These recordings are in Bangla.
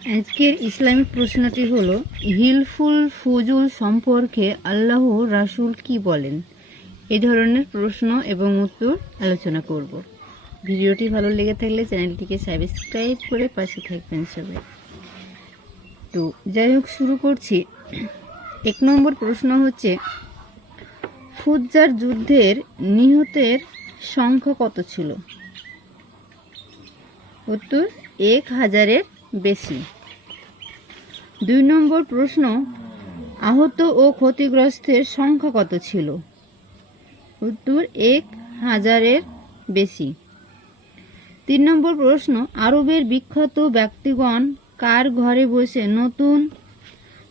আজকের ইসলামিক প্রশ্নটি হলো, হিলফুল ফুজুল সম্পর্কে আল্লাহ রাসূল কি বলেন? এই ধরনের প্রশ্ন এবং উত্তর আলোচনা করব। ভিডিওটি ভালো লেগে থাকলে চ্যানেলটিকে সাবস্ক্রাইব করে পাশে থাকবেন সবাই। তো যাই হোক, শুরু করছি। 1 নম্বর প্রশ্ন হচ্ছে, ফুজ্জার যুদ্ধের নিহতের সংখ্যা কত ছিল? উত্তর 1000-এর বেশি। 2 নম্বর প্রশ্ন, আহত ও ক্ষতিগ্রস্তের সংখ্যা কত ছিল? উত্তর 1000-এর বেশি। 3 নম্বর প্রশ্ন, আরবের বিখ্যাত ব্যক্তিগণ কার ঘরে বসে নতুন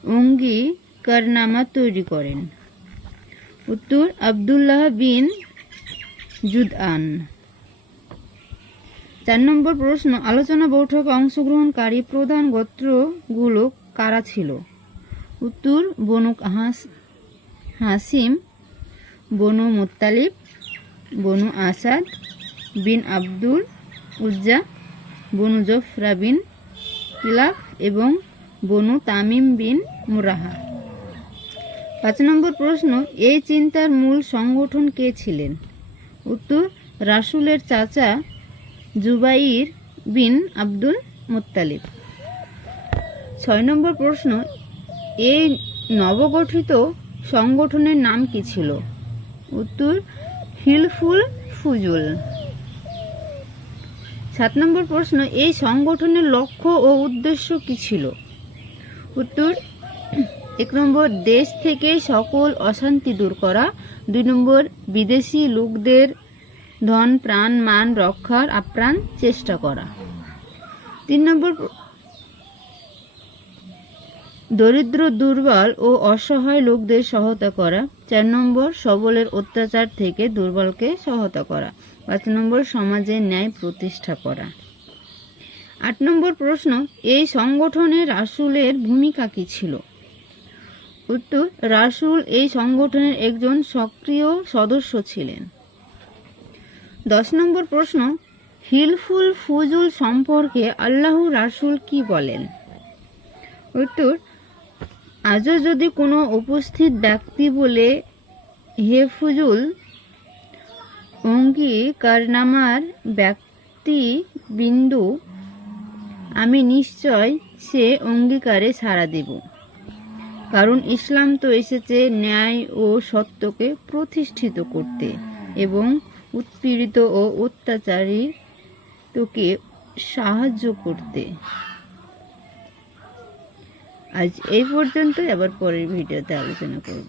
অঙ্গীকারনামা তৈরি করেন? উত্তর আব্দুল্লাহ বিন জুদআন। 4 নম্বর প্রশ্ন, আলোচনা বৈঠকে অংশগ্রহণকারী প্রধান গোত্রগুলো কারা ছিল? উত্তর বনু হাসিম, বনু মুত্তালিব, বনু আসাদ বিন আব্দুল উজ্জা, বনু জফরা বিন কিলাব এবং বনু তামিম বিন মুরাহা। 5 নম্বর প্রশ্ন, এই চিন্তার মূল সংগঠন কে ছিলেন? উত্তর রাসূলের চাচা জুবাইর বিন আব্দুল মুত্তালিব। 6 নম্বর প্রশ্ন, এই নবগঠিত সংগঠনের নাম কি ছিল? উত্তর হিলফুল ফুজুল। 7 নম্বর প্রশ্ন, এই সংগঠনের লক্ষ্য ও উদ্দেশ্য কি ছিল? উত্তর 1 নম্বর দেশ থেকে সকল অশান্তি দূর করা, 2 নম্বর বিদেশি লোকদের ধন প্রাণ মান রক্ষার আপ্রাণ চেষ্টা করা, 3 নম্বর দরিদ্র দুর্বল ও অসহায় লোকদের সহায়তা করা, 4 নম্বর সবলের অত্যাচার থেকে দুর্বলকে সহায়তা করা, 5 নম্বর সমাজের ন্যায় প্রতিষ্ঠা করা। 8 নম্বর প্রশ্ন, এই সংগঠনে রাসূলের ভূমিকা কি ছিল? উত্তর রাসূল এই সংগঠনের একজন সক্রিয় সদস্য ছিলেন। 10 নম্বর প্রশ্ন, হিলফুল ফুজুল সম্পর্কে আল্লাহ রাসূল কি বলেন? উত্তর আজও যদি কোনো উপস্থিত ব্যক্তি বলে, হে ফুজুল অঙ্গীকারনামার ব্যক্তি বিন্দু, আমি নিশ্চয় সে অঙ্গীকারে সাড়া দেব, কারণ ইসলাম তো এসেছে ন্যায় ও সত্যকে প্রতিষ্ঠিত করতে এবং উৎপীড়িত ও অত্যাচারিতকে সাহায্য করতে। আজ এই পর্যন্তই, আবার পরের ভিডিওতে আলোচনা করব।